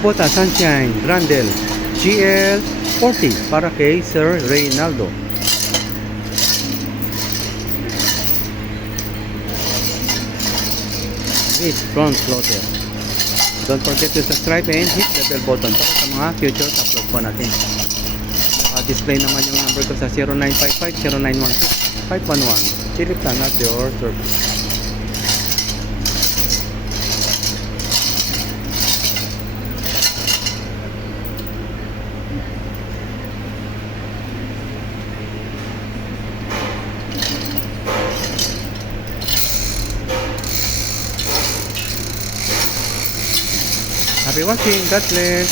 Kubota Sunshine Grandel GL40 para kay Sir Reynaldo. This front loader. Don't forget to subscribe and hit the bell button para sa mga future upload po natin. Naka-display naman yung number ko sa 0955-0916-511. Philip lang at your service. Happy watching. God bless.